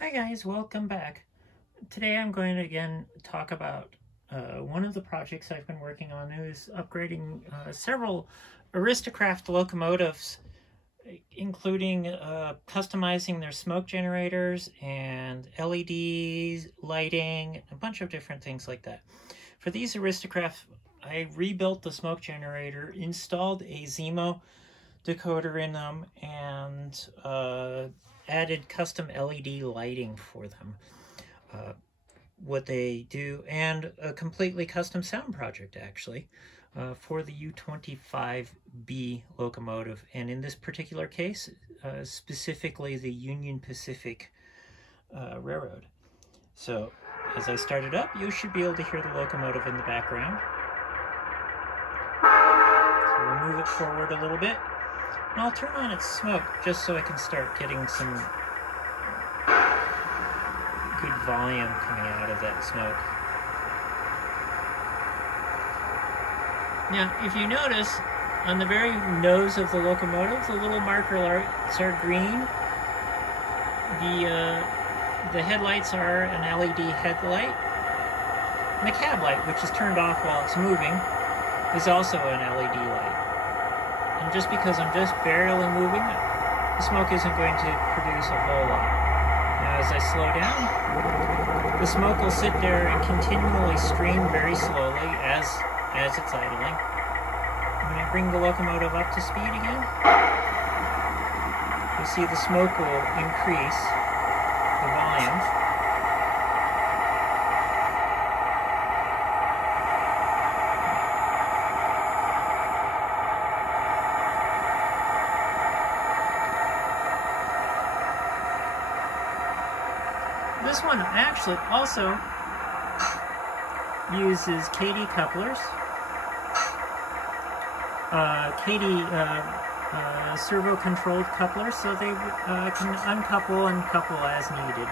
Hi guys, welcome back. Today I'm going to again talk about one of the projects I've been working on, is upgrading several Aristocrat locomotives, including customizing their smoke generators and LEDs, lighting, a bunch of different things like that. For these Aristocrat, I rebuilt the smoke generator, installed a Zimo decoder in them, and added custom LED lighting for them. What they do, and a completely custom sound project actually for the U25B locomotive, and in this particular case specifically the Union Pacific Railroad. So as I start it up, you should be able to hear the locomotive in the background. So we'll move it forward a little bit, and I'll turn on its smoke just so I can start getting some good volume coming out of that smoke. Now, if you notice, on the very nose of the locomotive, the little marker lights are green. The headlights are an LED headlight. And the cab light, which is turned off while it's moving, is also an LED light. And just because I'm just barely moving, the smoke isn't going to produce a whole lot. Now, as I slow down, the smoke will sit there and continually stream very slowly as it's idling. When I bring the locomotive up to speed again, you'll see the smoke will increase the volume. This one actually also uses Kadee couplers, Kadee servo-controlled couplers, so they can uncouple and couple as needed.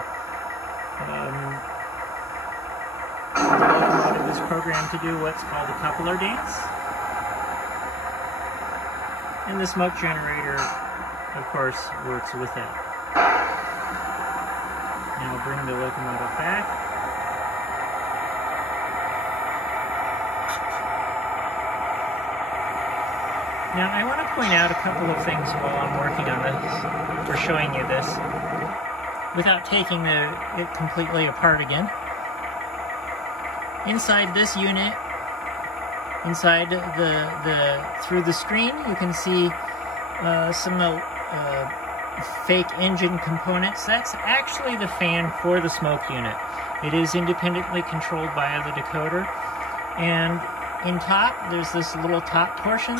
The locomotive is programmed to do what's called a coupler dance, and the smoke generator, of course, works with that. Now bring the locomotive back. Now I want to point out a couple of things while I'm working on this, or showing you this, without taking it completely apart again. Inside this unit, inside through the screen, you can see some fake engine components. That's actually the fan for the smoke unit. It is independently controlled by the decoder, and in top there's this little top portion.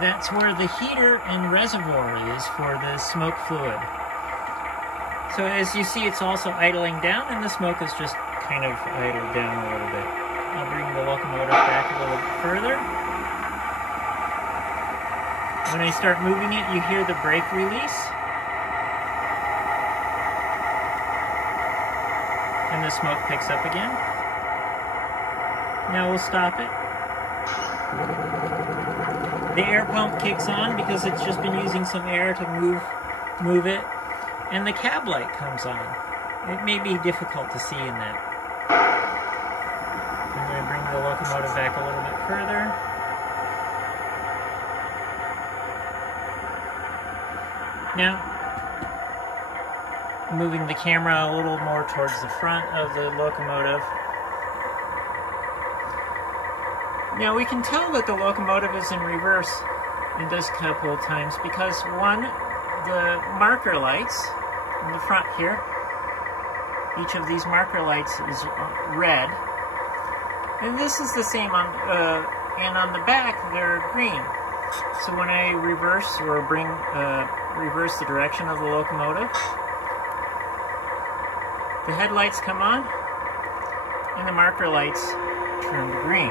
That's where the heater and reservoir is for the smoke fluid. So as you see, it's also idling down, and the smoke is just kind of idled down a little bit. I'll bring the locomotive back a little bit further. When I start moving it, you hear the brake release. And the smoke picks up again. Now we'll stop it. The air pump kicks on because it's just been using some air to move it. And the cab light comes on. It may be difficult to see in that. I'm going to bring the locomotive back a little bit further. Now, moving the camera a little more towards the front of the locomotive. Now we can tell that the locomotive is in reverse in this couple of times because, one, the marker lights in the front here, each of these marker lights is red, and this is the same on, and on the back they're green. So when I reverse or reverse the direction of the locomotive, the headlights come on and the marker lights turn to green.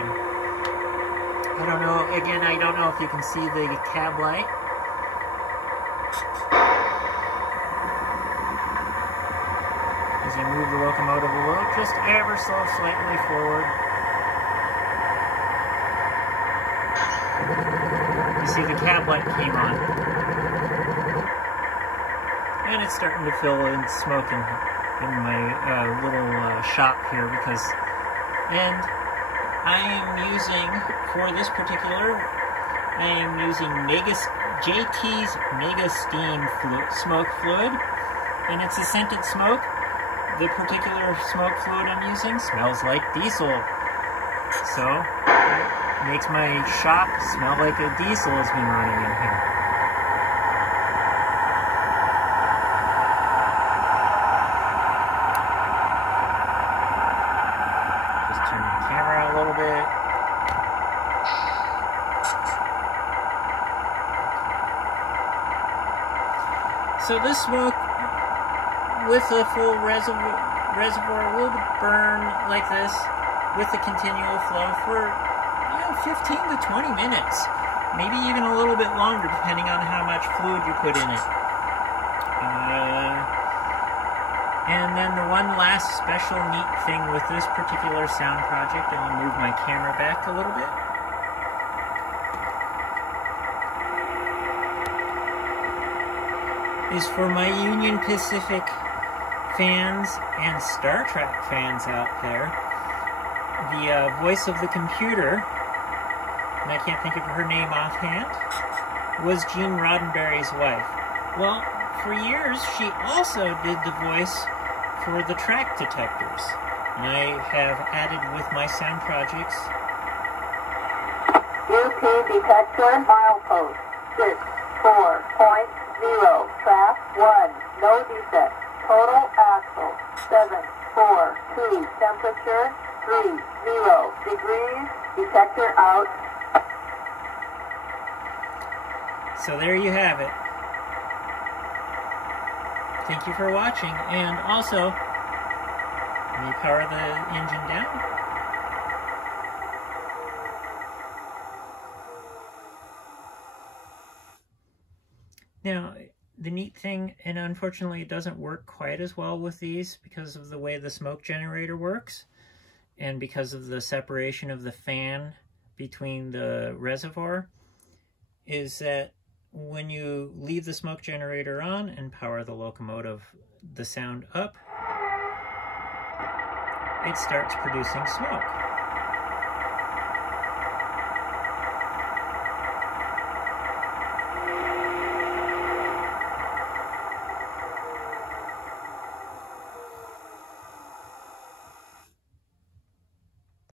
I don't know, again, I don't know if you can see the cab light. As I move the locomotive a little, just ever so slightly forward. You see the cab light came on. And it's starting to fill in smoke in my little shop here and I am using, for this particular, I am using JT's Mega Steam smoke fluid, and it's a scented smoke. The particular smoke fluid I'm using smells like diesel, so it makes my shop smell like a diesel has been running in here. Just turn the camera a little bit. So this smoke with a full reservoir will burn like this with a continual flow for 15 to 20 minutes, maybe even a little bit longer depending on how much fluid you put in it. And then the one last special neat thing with this particular sound project, I'll move my camera back a little bit. Is for my Union Pacific fans and Star Trek fans out there, the voice of the computer, and I can't think of her name offhand, was Gene Roddenberry's wife. Well, for years she also did the voice for the track detectors, and I have added with my sound projects. UP detector milepost 64.0, track 1, no defect, total axle 742, temperature 30 degrees, detector out. So there you have it. Thank you for watching, and also, let me power the engine down. Now, the neat thing, and unfortunately it doesn't work quite as well with these because of the way the smoke generator works, and because of the separation of the fan between the reservoir, is that when you leave the smoke generator on and power the locomotive, the sound up, it starts producing smoke.